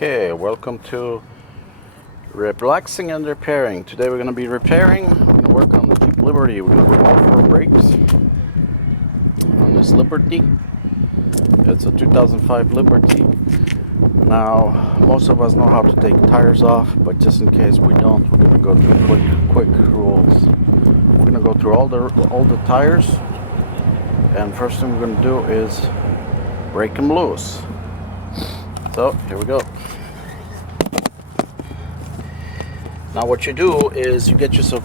Okay, welcome to Relaxing and Repairing. Today we're going to be repairing. We're going to work on the Jeep Liberty. We're going to remove 4 brakes on this Liberty. It's a 2005 Liberty. Now, most of us know how to take tires off, but just in case we don't, we're going to go through quick rules. We're going to go through all the tires, and first thing we're going to do is break them loose. So here we go. Now what you do is you get yourself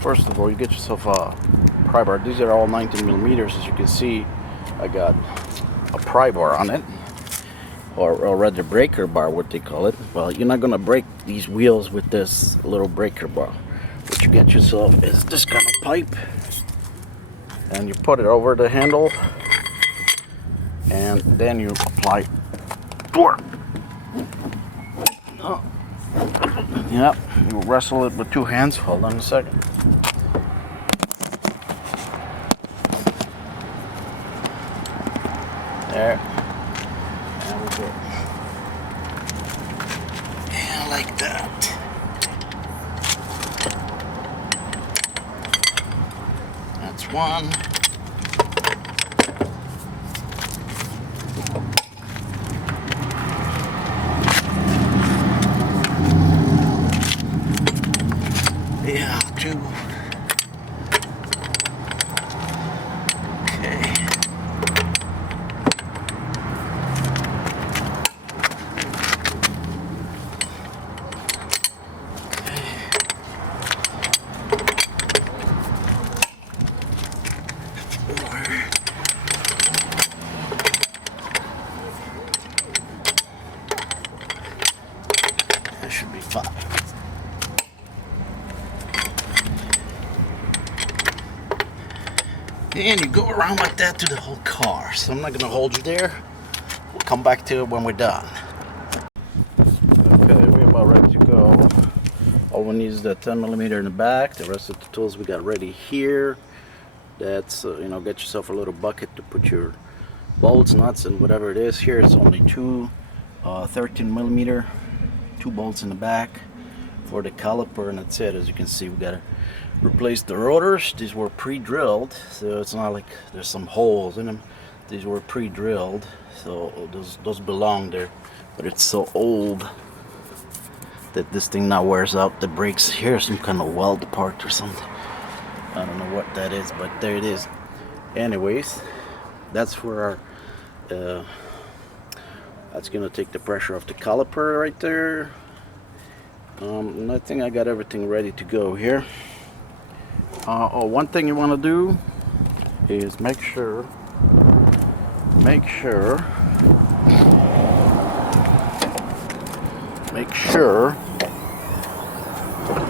first of all you get yourself a pry bar. These are all 19 millimeters. As you can see, I got a pry bar on it, or rather breaker bar, what they call it. Well, you're not gonna break these wheels with this little breaker bar. What you get yourself is this kind of pipe, and you put it over the handle, and then you apply torque. Oh. Yep, you wrestle it with 2 hands. Hold on a second. There we go. Yeah, like that. That's one. Yeah, 2. Okay. That should be 5. And you go around like that to the whole car. So I'm not going to hold you there. We'll come back to it when we're done. Okay, we're about ready to go. All we need is the 10 millimeter in the back. The rest of the tools we got ready here. That's, get yourself a little bucket to put your bolts, nuts, and whatever it is. Here it's only 2 13 millimeter, 2 bolts in the back for the caliper, and that's it. As you can see, we got to replace the rotors. These were pre-drilled, so it's not like there's some holes in them. These were pre-drilled, so those belong there, but it's so old that this thing now wears out the brakes. Here's some kind of weld part or something. I don't know what that is, but there it is. Anyways, that's for our that's gonna take the pressure off the caliper right there. And I think I got everything ready to go here. One thing you want to do is make sure you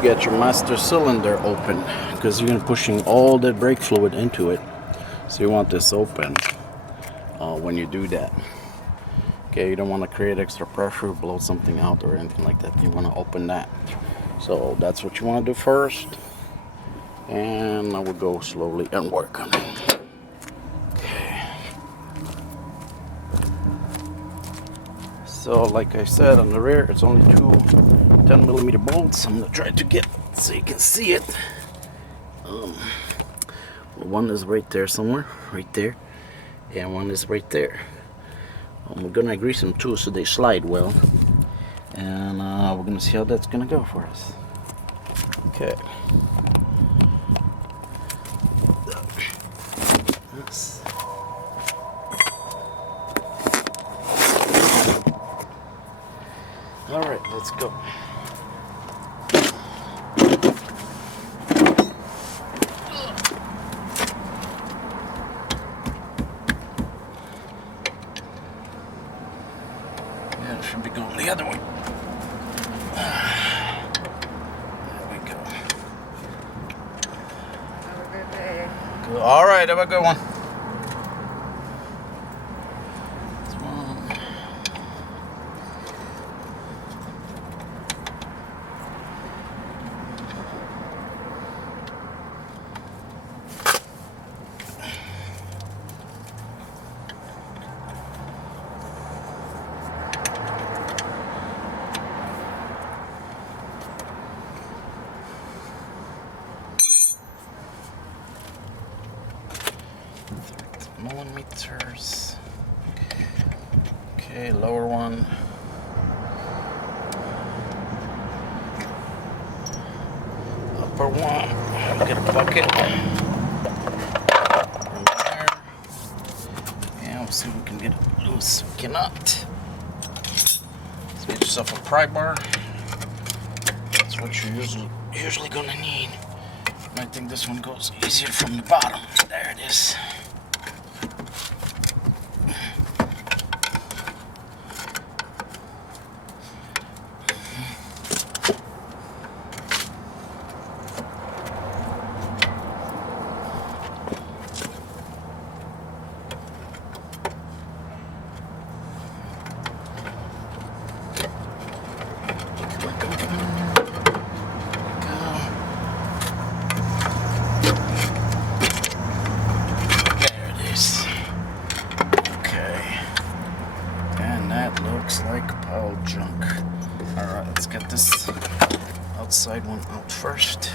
get your master cylinder open, because you're going to be pushing all the brake fluid into it. So you want this open when you do that. Okay, you don't want to create extra pressure, blow something out or anything like that. You want to open that. So that's what you want to do first. And I will go slowly and work on it. Okay. So like I said, on the rear, it's only 2 10 millimeter bolts. I'm going to try to get so you can see it. One is right there somewhere, right there. And one is right there. We're gonna grease them too so they slide well, and we're gonna see how that's gonna go for us. Okay. All right, let's go. Should be going the other way. There we go. Have a good day. Good. All right, have a good one. rotors. Okay, lower one. Upper one. I'll get a bucket from there. And we'll see if we can get it loose. We cannot. So get yourself a pry bar. That's what you're usually gonna need. I think this one goes easier from the bottom. There it is. Looks like pile junk. Alright, let's get this outside one out first.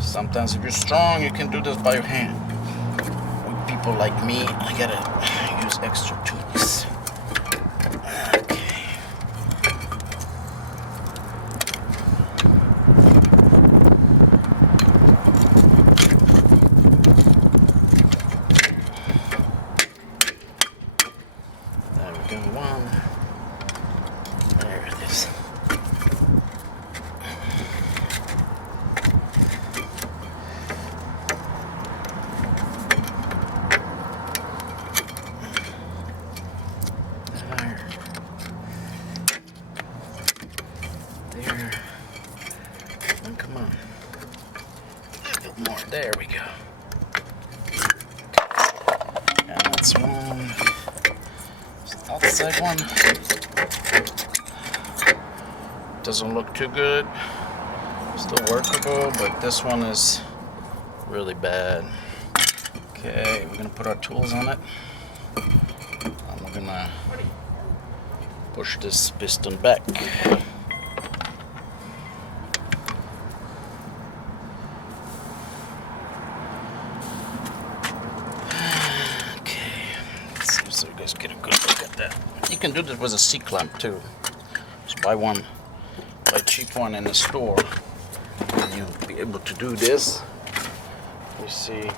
Sometimes if you're strong, you can do this by your hand. With people like me, I gotta use extra tools. Okay. One. There it is. There. And come on. A little more. There we go. And that's one. Outside one doesn't look too good, still workable, but this one is really bad. Okay, we're gonna put our tools on it and we're gonna push this piston back. So you guys get a good look at that. You can do this with a C-clamp too. Just buy a cheap one in the store, and you'll be able to do this. You see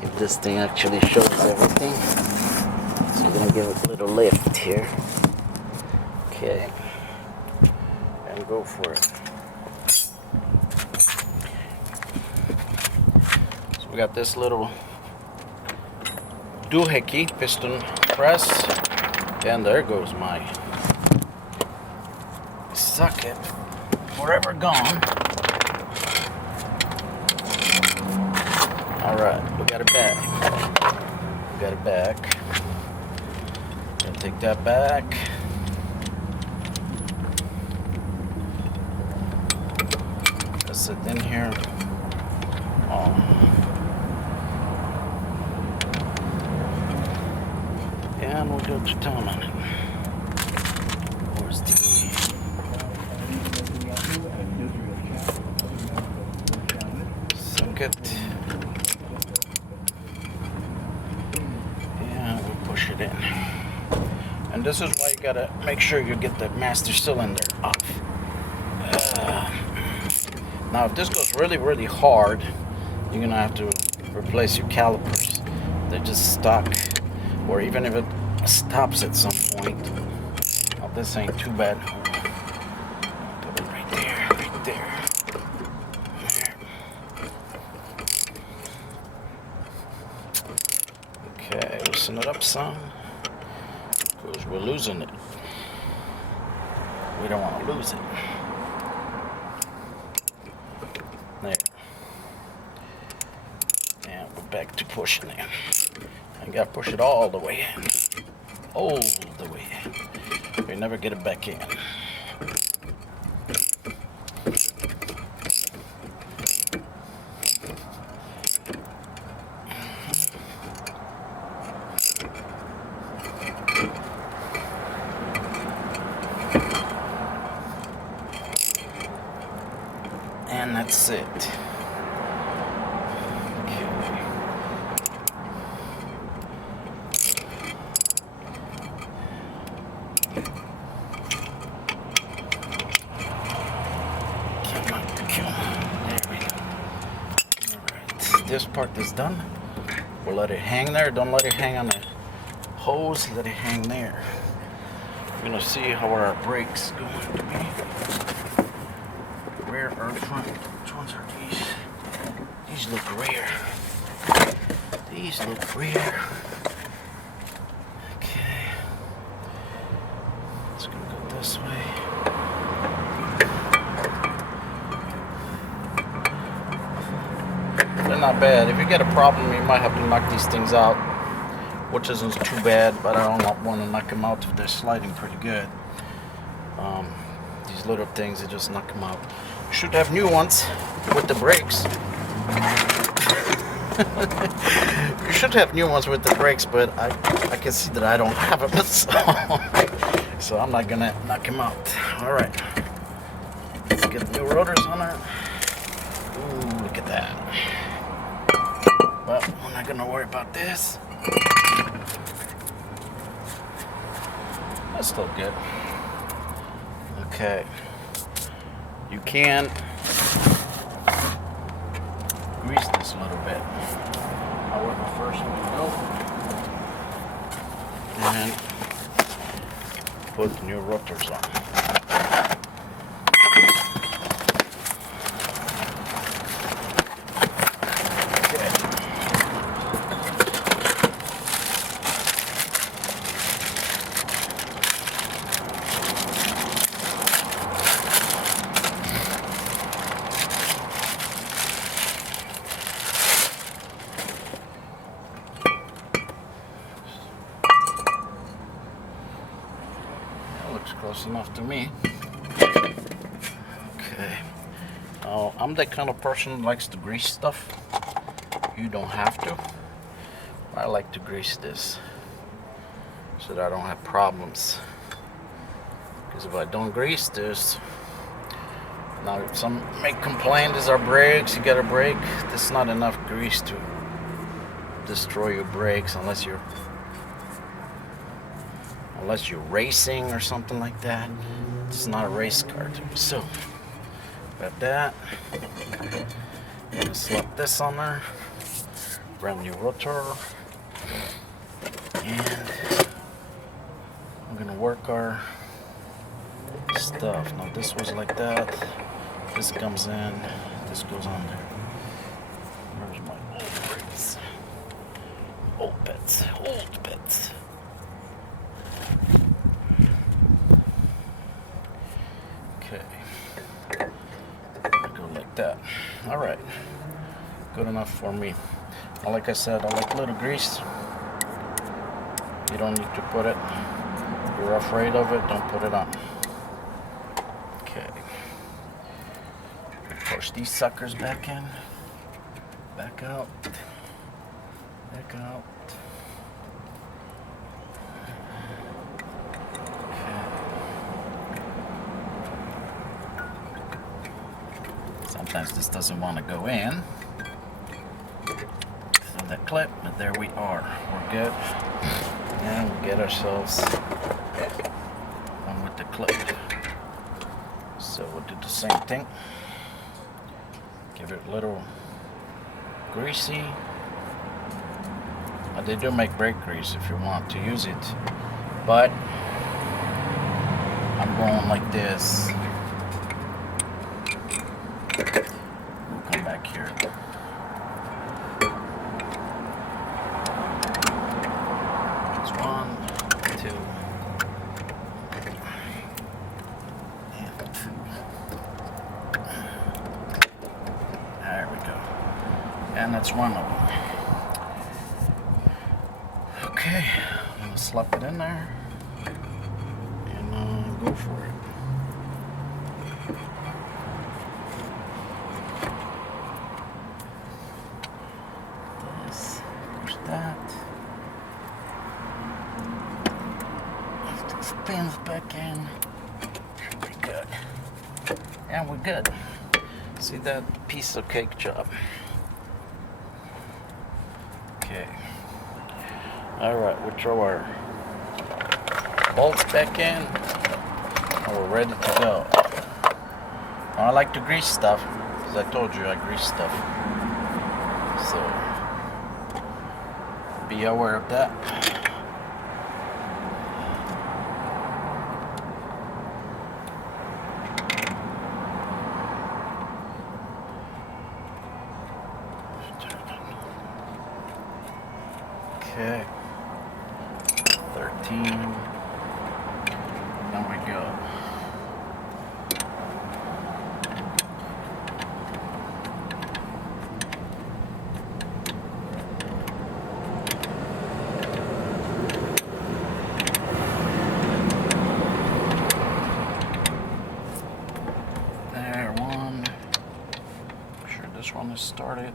if this thing actually shows everything. So you're gonna give it a little lift here. Okay, and go for it. So we got this little doohickey piston press, and there goes my socket, forever gone. Alright, we got it back. Gonna take that back. Press it in here. And we'll go to town on it. Where's the socket? And we'll push it in. And this is why you gotta make sure you get the master cylinder off. Now if this goes really, really hard, you're gonna have to replace your calipers. They're just stuck. Or even if it stops at some point. Oh, this ain't too bad. Put it right there, right there. Okay, loosen it up some. Because we're losing it. We don't want to lose it. There. And we're back to pushing it. I gotta push it all the way in. All the way in. We never get it back in. And that's it. Okay. part is done. We'll let it hang there. Don't let it hang on the hose. Let it hang there. We're gonna see how our brakes going to be. Rear or front? Which ones are these? These look rear. These look rear. Okay. It's gonna go this way. They're not bad. If you get a problem, you might have to knock these things out, which isn't too bad, but I don't want to knock them out if they're sliding pretty good. These little things, they just knock them out. You should have new ones with the brakes. You should have new ones with the brakes, but I can see that I don't have them, so I'm not gonna knock them out. All right, let's get new rotors on there. Ooh, look at that. But we're not gonna worry about this. That's still good. Okay. You can grease this a little bit. However, first we go and put the new rotors on. Close enough to me. Okay. Now, I'm the kind of person who likes to grease stuff. You don't have to. I like to grease this so that I don't have problems. Because if I don't grease this, now some may complain, these are brakes, you get a brake. There's not enough grease to destroy your brakes unless you're racing or something like that. It's not a race car. So, got that. I'm gonna slap this on there. Brand new rotor. And I'm gonna work our stuff. Now this was like that. This comes in. This goes on there. Where's my old brakes? Old bits. Old bits. Go like that. All right, good enough for me. Well, like I said, I like a little grease. You don't need to put it. If you're afraid of it, don't put it on. Okay. Push these suckers back in, back out, back out. Sometimes this doesn't want to go in. So the clip, but there we are. We're good. And we get ourselves one with the clip. So we'll do the same thing. Give it a little greasy. They do make brake grease if you want to use it. But I'm going like this. We'll come back here. It's 1, 2, and 2. There we go. And that's one of them. Okay, I'm gonna slap it in there and go for it. This, push that. These pins back in. Should be good. And we're good. See that piece of cake job. Okay. Alright, we'll throw our bolts back in and we're ready to go. Now, I like to grease stuff, as I told you I grease stuff. So be aware of that. Okay, 13. There we go. There, one. I'm sure this one is started.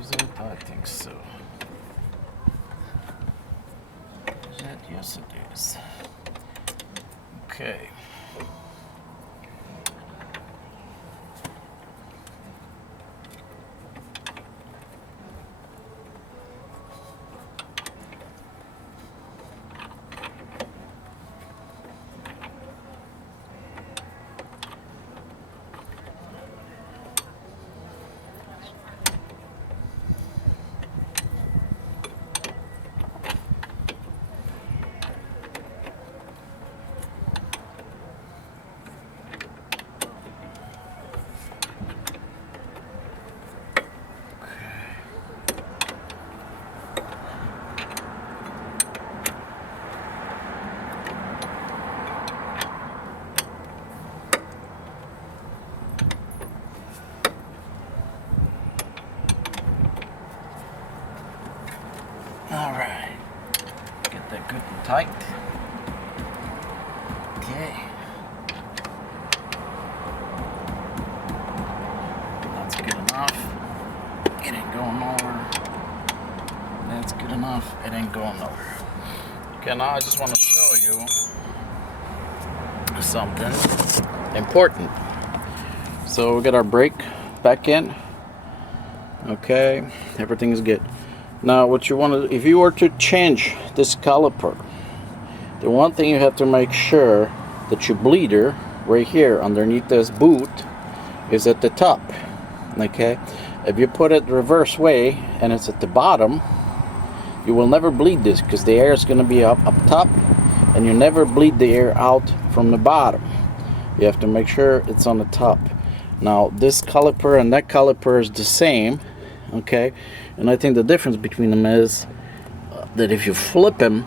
Is it? I think so. Is it? Yes, it is. Okay. Alright, get that good and tight. Okay. That's good enough. It ain't going nowhere. That's good enough. It ain't going nowhere. Okay, now I just want to show you something important. So we got our brake back in. Okay, everything is good. Now what you want to, if you were to change this caliper, the one thing you have to make sure that your bleeder right here underneath this boot is at the top. Okay, if you put it the reverse way and it's at the bottom, you will never bleed this because the air is going to be up top, and you never bleed the air out from the bottom. You have to make sure it's on the top. Now this caliper and that caliper is the same. Okay, and I think the difference between them is that if you flip them,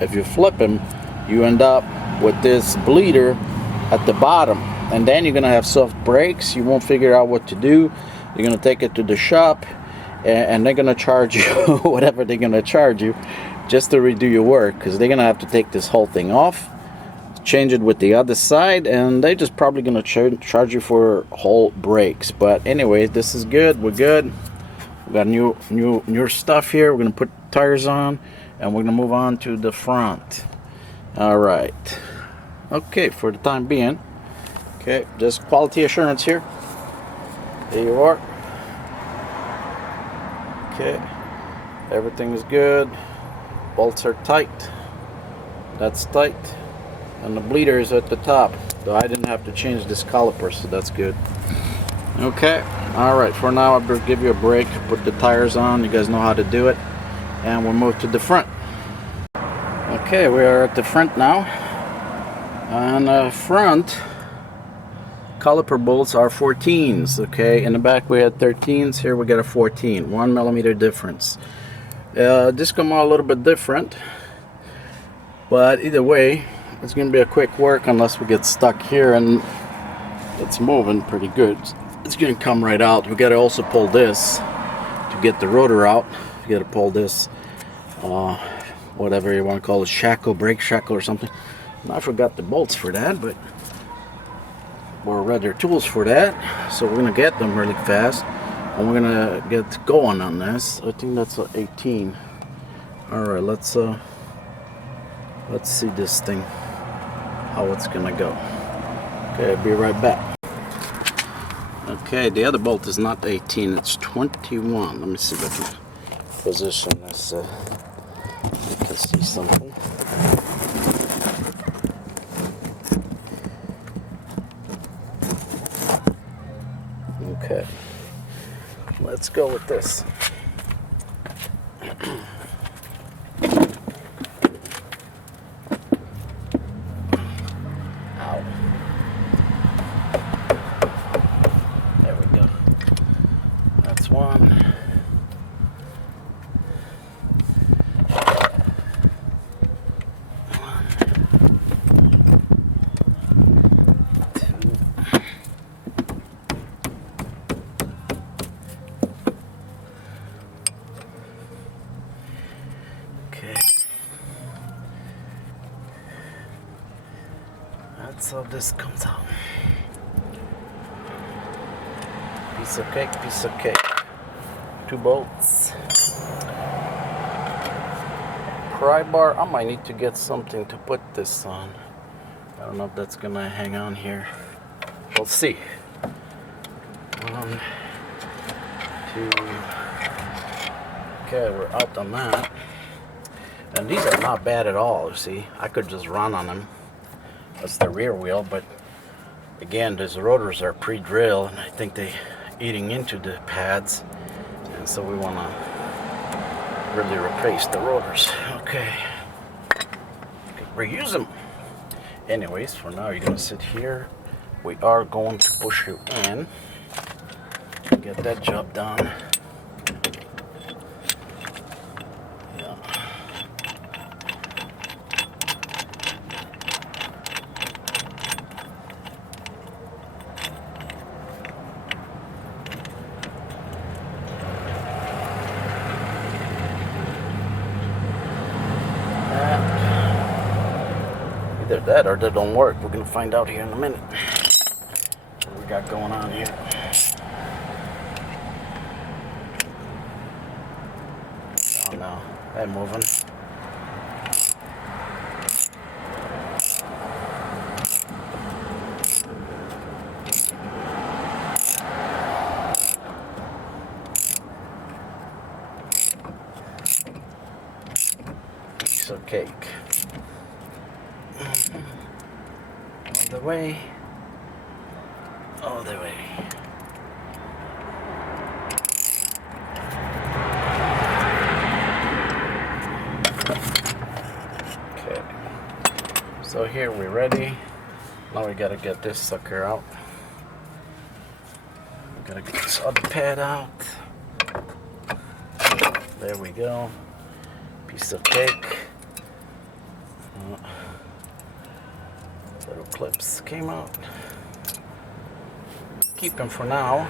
you end up with this bleeder at the bottom, and then you're gonna have soft brakes. You won't figure out what to do. You're gonna take it to the shop, and they're gonna charge you whatever they're gonna charge you just to redo your work, because they're gonna have to take this whole thing off, change it with the other side, and they're just probably gonna charge you for whole brakes. But anyway, this is good. We're good. We got new stuff here. We're gonna put tires on, and we're gonna move on to the front. All right. Okay, for the time being. Okay, just quality assurance here. There you are. Okay, everything is good. Bolts are tight. That's tight, and the bleeder is at the top. So I didn't have to change this caliper, so that's good. Okay, all right, for now I'll give you a break, put the tires on. You guys know how to do it, and we'll move to the front. Okay, we are at the front now. On the front, caliper bolts are 14s. Okay, in the back we had 13s. Here we got a 14, 1 millimeter difference. This come out a little bit different, but either way it's gonna be a quick work unless we get stuck here, and it's moving pretty good. It's gonna come right out. We gotta also pull this to get the rotor out. You gotta pull this, whatever you want to call it, shackle, brake shackle or something. And I forgot the bolts for that, but we're rather tools for that. So we're gonna get them really fast, and we're gonna get going on this. I think that's a 18. All right, let's see this thing, how it's gonna go. Okay, I'll be right back. Okay, the other bolt is not 18, it's 21. Let me see if I can position this so you can see something. Okay, let's go with this. That's how this comes out. Piece of cake, piece of cake. 2 bolts. Pry bar. I might need to get something to put this on. I don't know if that's gonna hang on here. We'll see. 1, 2. Okay, we're out on that. And these are not bad at all, you see. I could just run on them. That's the rear wheel, but again, these rotors are pre-drilled, and I think they're eating into the pads. And so we want to really replace the rotors. Okay. Reuse them. Anyways, for now, you're going to sit here. We are going to push you in. Get that job done. Yeah. Either that or that don't work. We're going to find out here in a minute. What we got going on here. Oh no, they're moving. Piece of cake. All the way. All the way. Okay. So here we're ready. Now we gotta get this sucker out. We gotta get this other pad out. There we go. Piece of cake. Little clips came out. Keep them for now.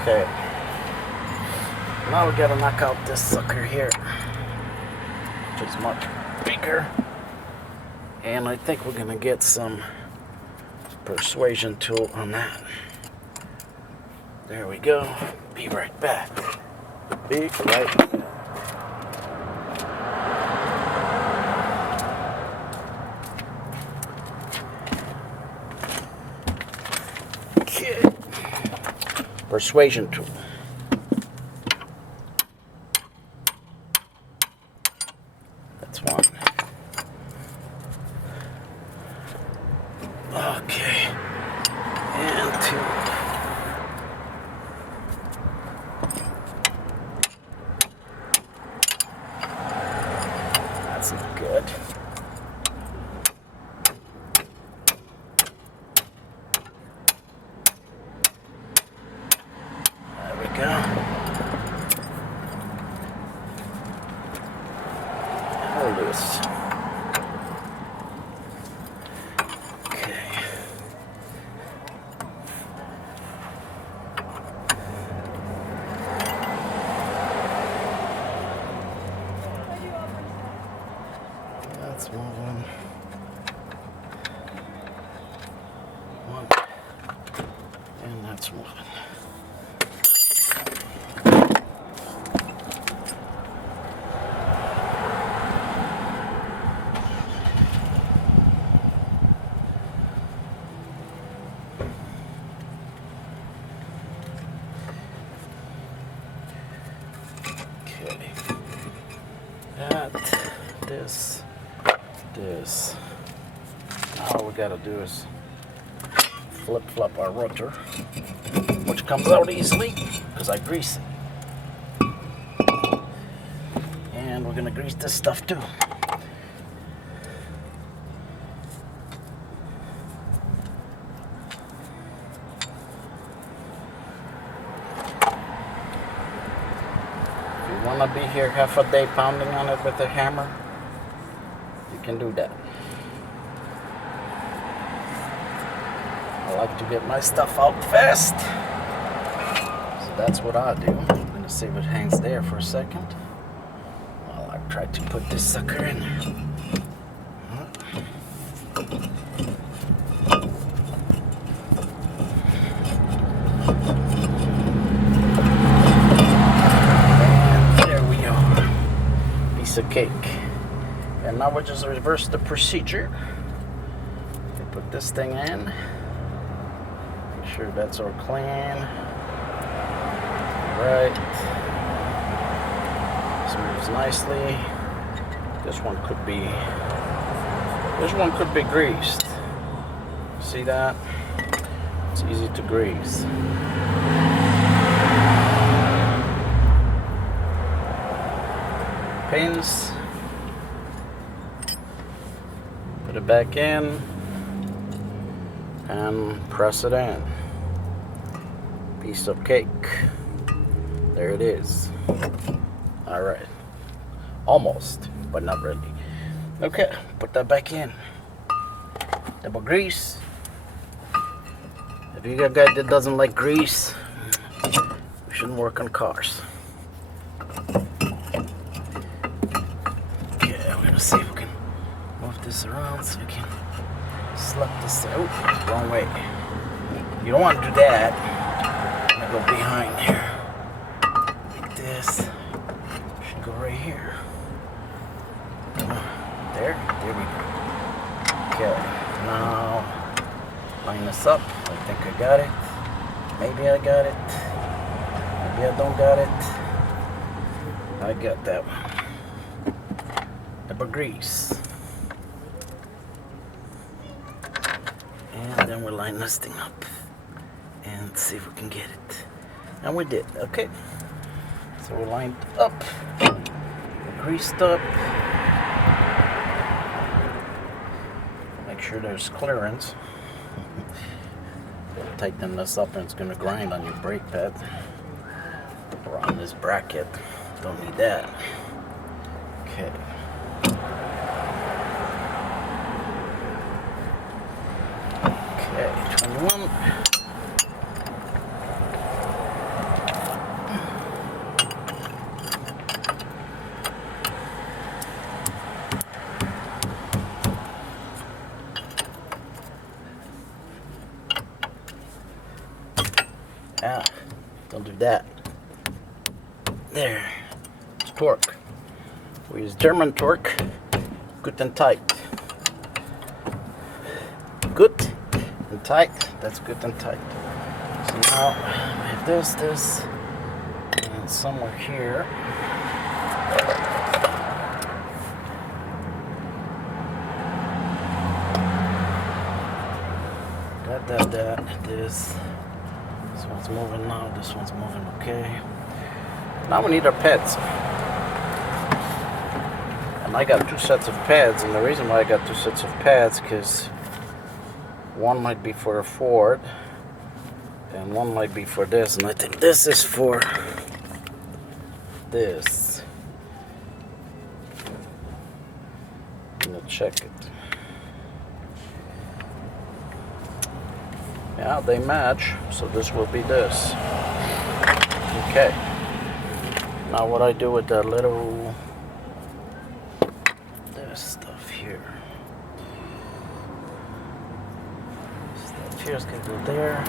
Okay. Now we gotta knock out this sucker here, which is much bigger. And I think we're gonna get some persuasion tool on that. There we go. Be right back. Be right back. Okay. Persuasion tool. That's one. Okay. And 2. That's not good. There we go. Hold this. Okay. That's moving. 1. And that's moving. Okay. That, this. Now all we gotta do is flip-flop our rotor, which comes out easily because I grease it. And we're gonna grease this stuff too. If you wanna be here half a day pounding on it with a hammer, you can do that. I like to get my stuff out fast, so that's what I do. I'm gonna see if it hangs there for a second while I try to put this sucker in there. cake. And now we'll just reverse the procedure. We put this thing in. Make sure that's all clean. Right. This moves nicely. This one could be greased. See that? It's easy to grease. Pins. Put it back in and press it in. Piece of cake. There it is. All right. Almost, but not really. Okay, put that back in. Double grease. If you're a guy that doesn't like grease, we shouldn't work on cars. Okay, we're gonna see if we can move this around so we can slap this out. Oh, wrong way. You don't want to do that. I'm gonna go behind here. Like this. Should go right here. There we go. Okay, now line this up. I think I got it. Maybe I got it. Maybe I don't got it. I got that one. Double grease. And then we'll line this thing up and see if we can get it. And we did. Okay. So we're lined up. We're greased up. Make sure there's clearance. Tighten this up and it's going to grind on your brake pad or on this bracket. Don't need that. Okay. Okay, 21. Ah, don't do that. There. It's torque. We use German torque. Good and tight. Good and tight. That's good and tight. So now I have this, and somewhere here. This. This one's moving now, this one's moving okay. Now we need our pads. And I got two sets of pads, and the reason why I got two sets of pads because one might be for a Ford and one might be for this, and I think this is for this. I'm gonna check it. Yeah, they match, so this will be this. Okay. Now what I do with that little this stuff here. Stuff here's gonna go there.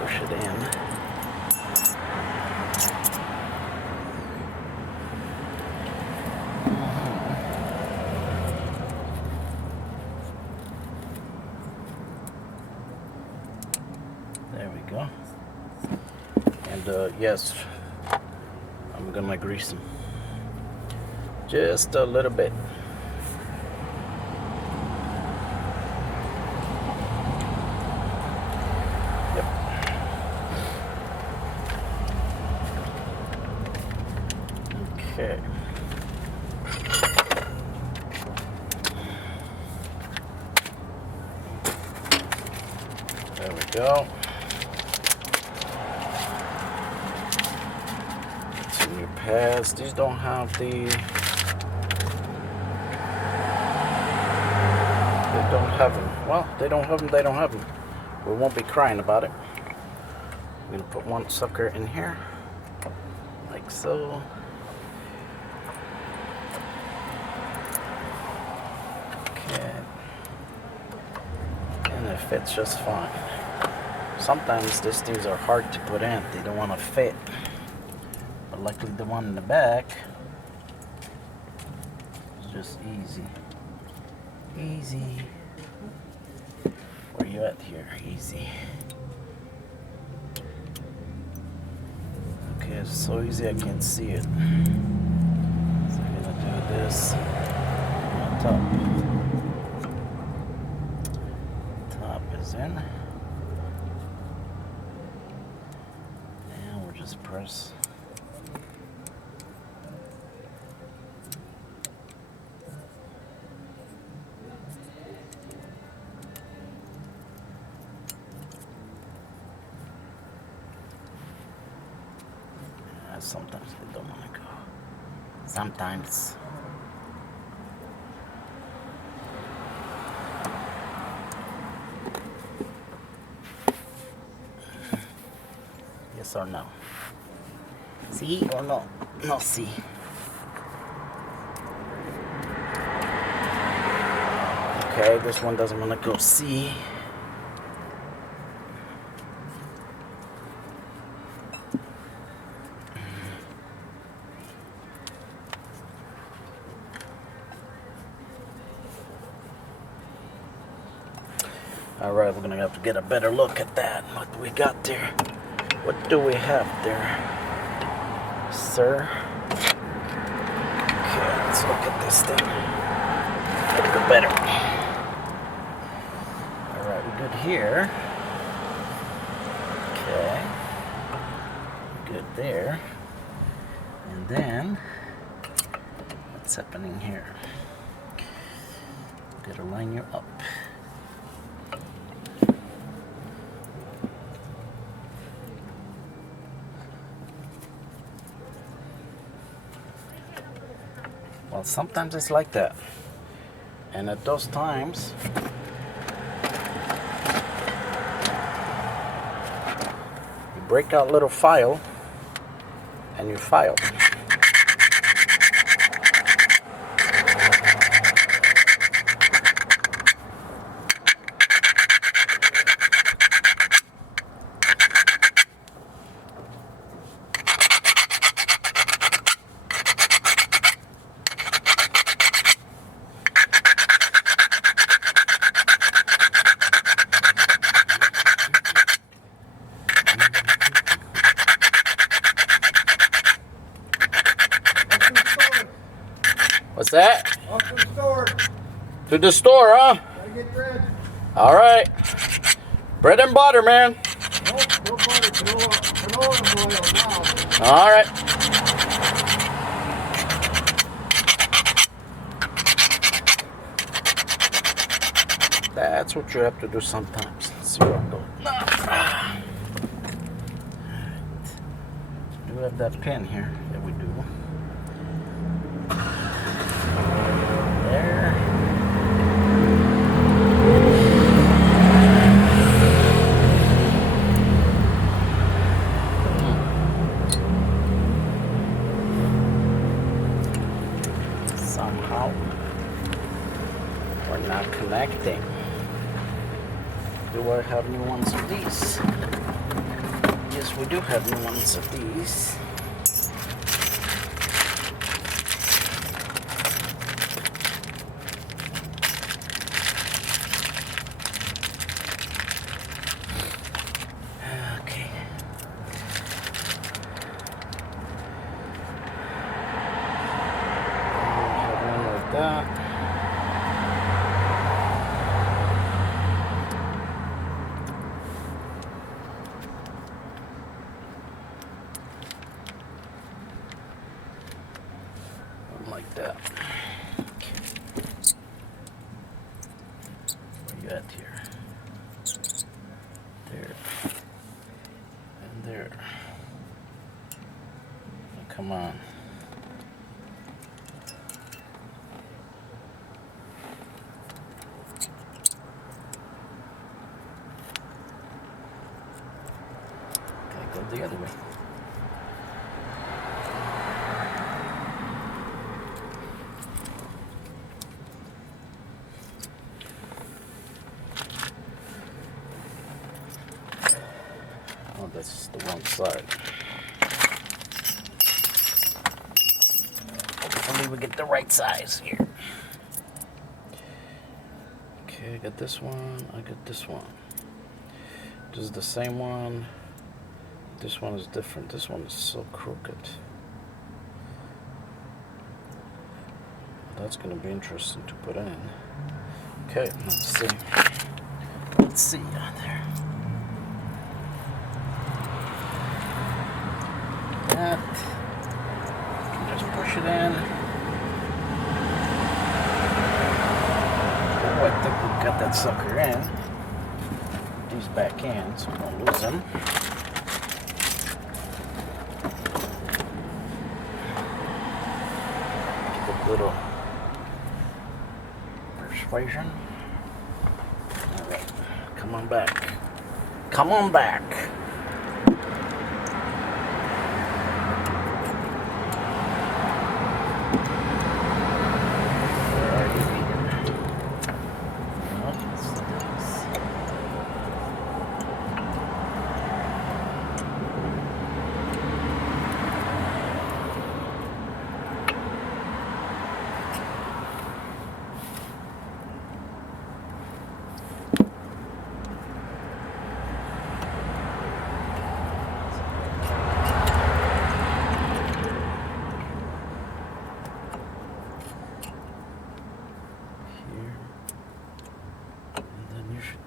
Push it in. There we go. And yes, I'm gonna grease them just a little bit. Yep. Okay. There we go. Some new pads. These don't have the. They don't have them. Well, they don't have them. They don't have them. We won't be crying about it. I'm gonna put one sucker in here, like so. Okay. And it fits just fine. sometimes these things are hard to put in. They don't want to fit. But luckily the one in the back is just easy. Easy. Where you at here? Easy. Okay, it's so easy I can't see it. So I'm gonna do this on top. Top is in. And we'll just press. Sometimes they don't want to go. Sometimes. Yes or no? See or no? No, see. Okay, this one doesn't want to go see. Alright, we're gonna have to get a better look at that. What do we got there? What do we have there, sir? Okay, let's look at this thing. A little better. Alright, we're good here. Okay. Good there. And then, what's happening here? Gotta line you up. Well, sometimes it's like that. And at those times, you break out a little file and you file. What's that? Off to the store. To the store, huh? Gotta get bread. All right. Bread and butter, man. Nope, no butter. Canola oil now. All right. That's what you have to do sometimes. Let's see where I'm going. Alright. Do we have that pin here? Yeah, we do. There. Somehow we're not connecting. Do I have new ones of these? Yes, we do have new ones of these. Okay. We have one like that. Like that. Where you at here? There. And there. Oh, come on. Okay, go the other way. wrong side. Hopefully we get the right size here. Okay, I got this one, I got this one. This is the same one. This one is different. This one is so crooked. That's going to be interesting to put in. Okay, let's see. Let's see out there. That. Just push it in. Oh, I think we got that sucker in. These back in, so we don't lose them. Give a little persuasion. All right, come on back. Come on back.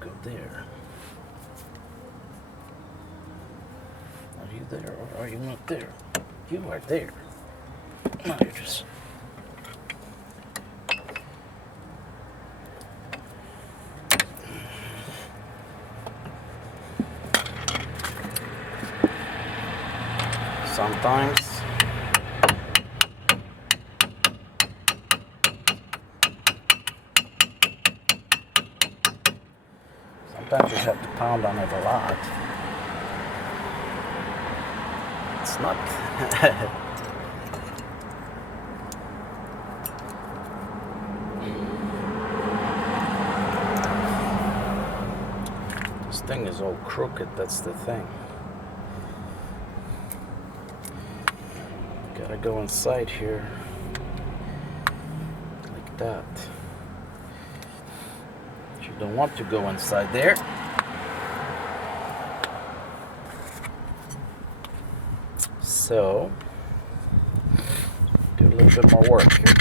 Go there. Are you there or are you not there? You are there. No, you're just... Sometimes you have to pound on it a lot. It's not. This thing is all crooked, that's the thing. Gotta go inside here. Like that. You don't want to go inside there. So, do a little bit more work here.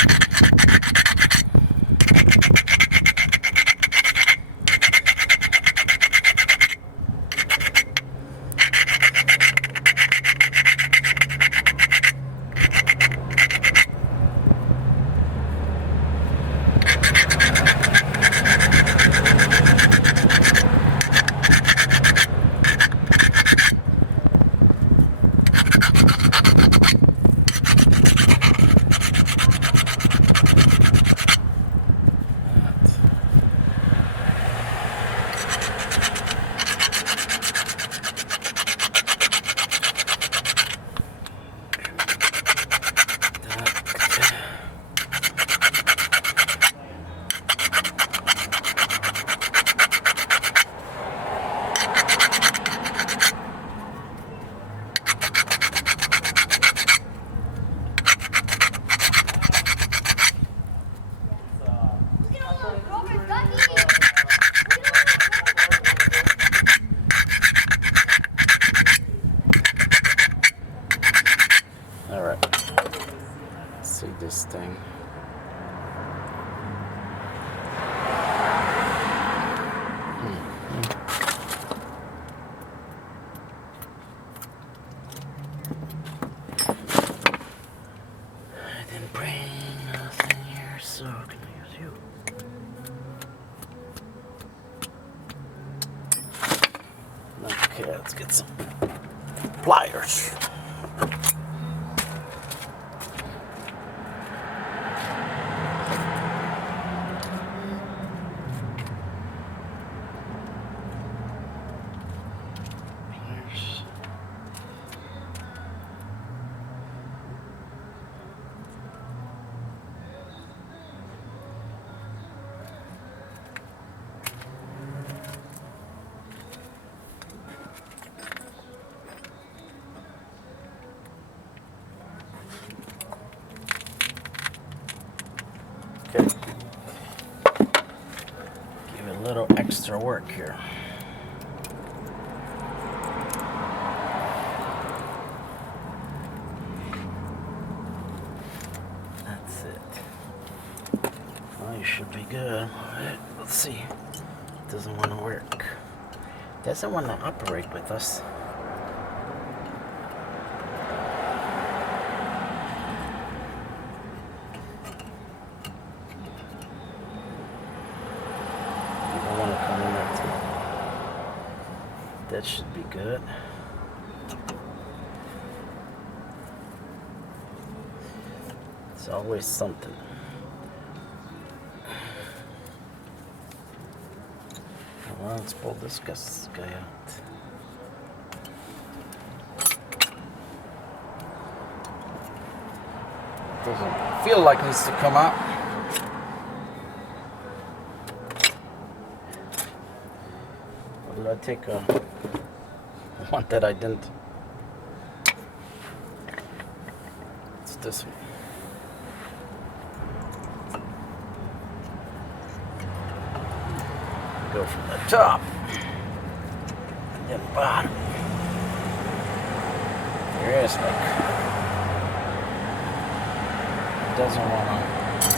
All right, let's see this thing. I didn't bring nothing here, so I'm gonna use you. Okay, let's get some pliers. extra work here. That's it. Well, you should be good. Let's see. It doesn't want to work. It doesn't want to operate with us. That should be good. It's always something. Well, let's pull this guy out. Doesn't feel like it needs to come out. Or did I take one that I didn't? It's this one. Go from the top and then bottom. There is like it doesn't want to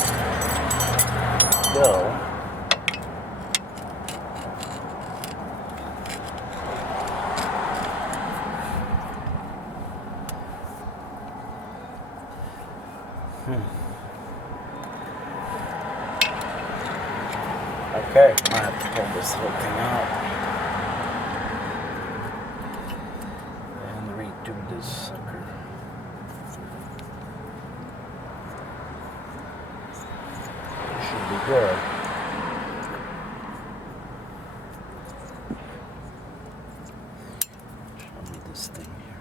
go. Okay, I have to pull this whole thing out and redo this sucker. Should be good. Show me this thing here.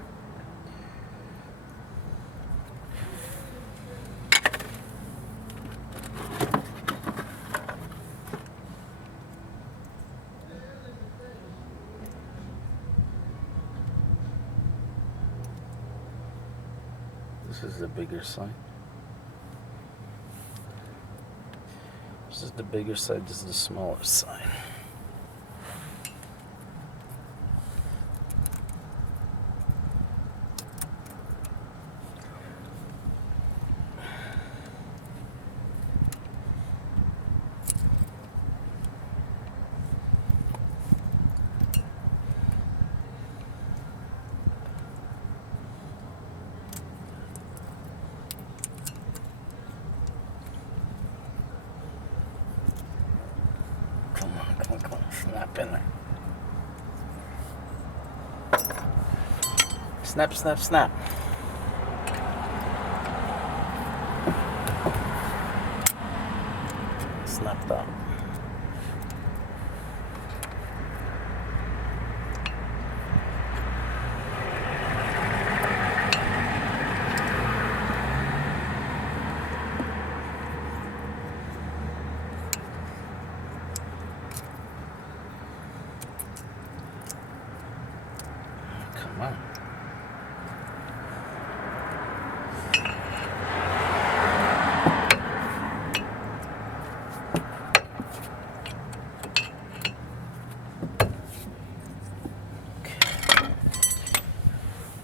This is the bigger side. This is the bigger side, this is the smaller side. Come on, snap in there. Snap, snap, snap. Snapped out. Come on.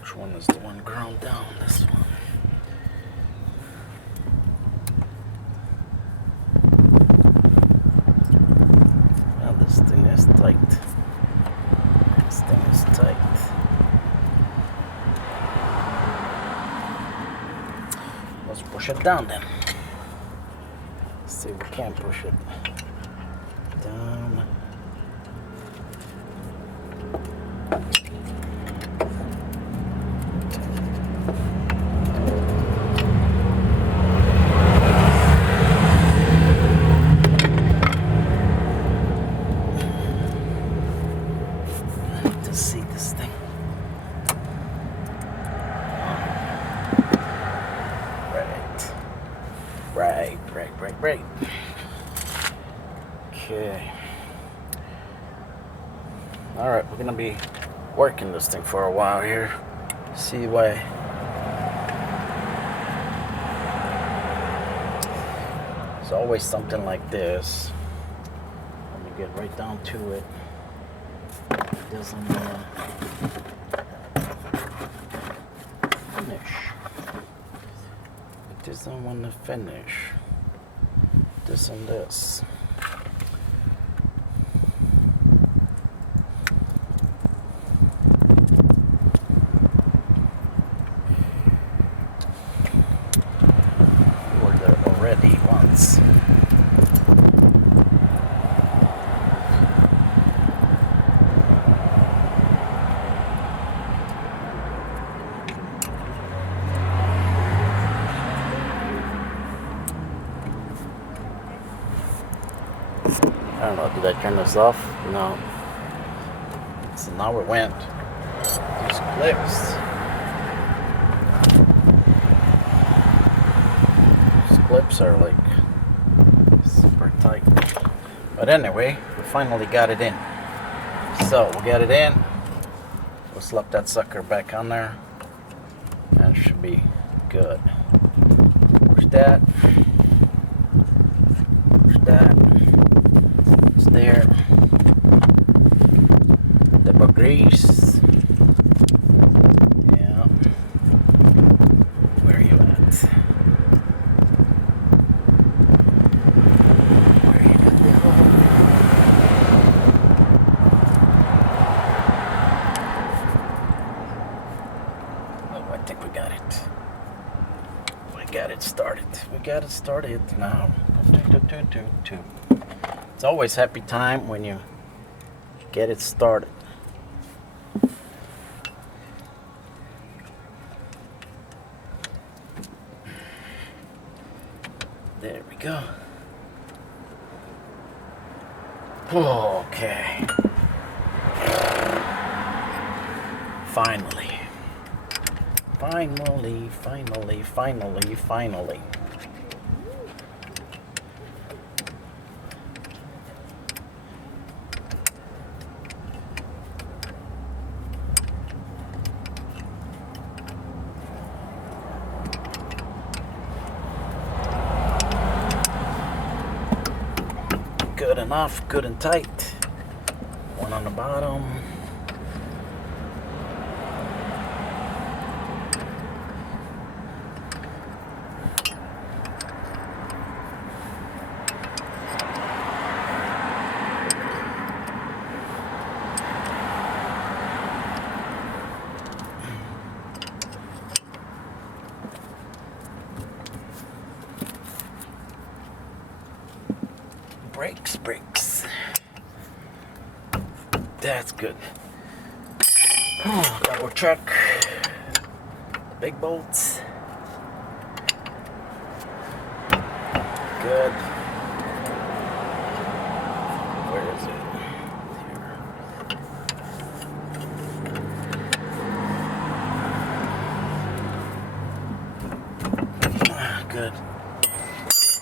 Which one is the one ground down? This one. Well, this thing is tight. This thing is tight. Let's push it down then. Let's see if we can push it down. To see this thing. Right. Okay. Alright, we're gonna be working this thing for a while here. See why. It's always something like this. Let me get right down to it. It doesn't finish. It doesn't want to finish. This and this. We were there already once. I don't know, did I turn this off? No. So now it went. These clips. These clips are like super tight. But anyway, we finally got it in. So we got it in. We'll slap that sucker back on there. And it should be good. Push that. Push that. It's there. Double grease. Yeah. Where are you at? Where are you at? Oh, I think we got it. We got it started. We got it started now. It's always happy time when you get it started. There we go. Okay. Finally. Finally. Good enough, good and tight. One on the bottom. Brakes. That's good. Double check. Big bolts. Good. Where is it?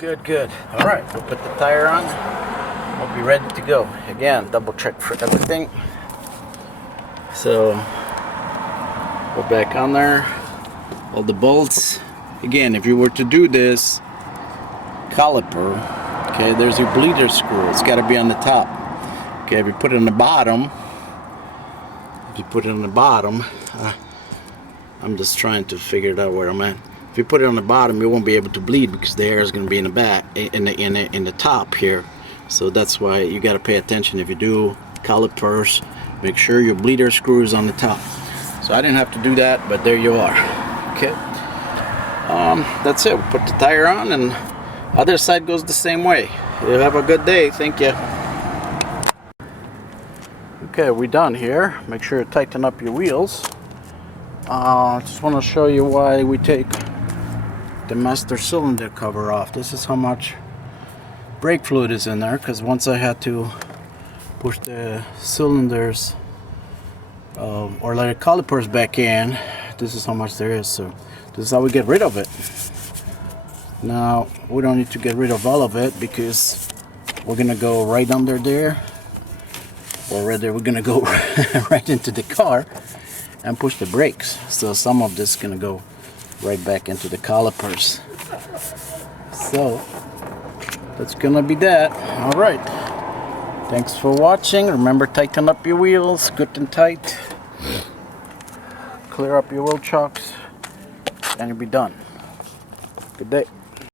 Here. Good. All right, we'll put the tire on. We'll be ready to go. Again, double check for everything. So we're back on there. All the bolts. Again, if you were to do this caliper, okay, there's your bleeder screw. It's got to be on the top. Okay, if you put it on the bottom, I'm just trying to figure it out where I'm at. If you put it on the bottom, you won't be able to bleed because the air is going to be in the back, in the top here. So that's why you got to pay attention if you do calipers. Make sure your bleeder screw is on the top. So I didn't have to do that, but there you are. Okay. That's it. We'll put the tire on, and other side goes the same way. You have a good day. Thank you. Okay, we're done here. Make sure you tighten up your wheels. Just want to show you why we take the master cylinder cover off. This is how much brake fluid is in there, because once I had to push the cylinders or let the calipers back in, this is how much there is. So this is how we get rid of it. Now we don't need to get rid of all of it because we're gonna go right under there, or rather we're gonna go right into the car and push the brakes. So some of this is gonna go right back into the calipers. So that's gonna be that. All right, Thanks for watching. Remember, tighten up your wheels good and tight. Clear up your wheel chocks, and you'll be done. Good day.